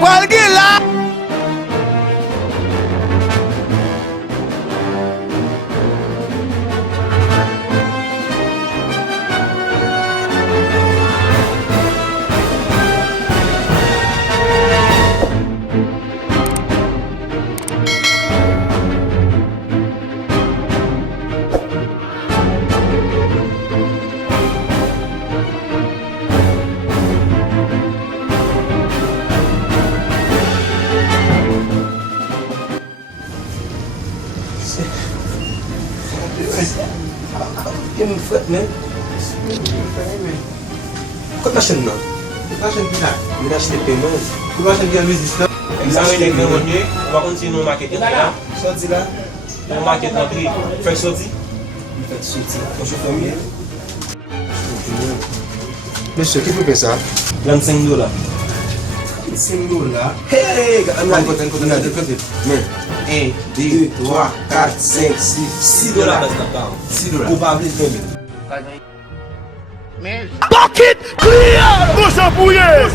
Walgila! Yung flat man. Kung nasaan na? Nasaan pina? Minasnip yun man. Kung nasaan dia business na? Examen nèg nan wonye, wakon si nou market yon la. Sot sila? Nou market nan tri, fek soti. Faites sortir. Quand je ferme. Monsieur, qui fait ça? $25. $5. Hey, Un côté, de côté. Mais, 1, 2, 3, 4, 5, 6, $6. $6 bas nan pa. $6. ou pas appeler ferme. Bucket clear! Go Champouye!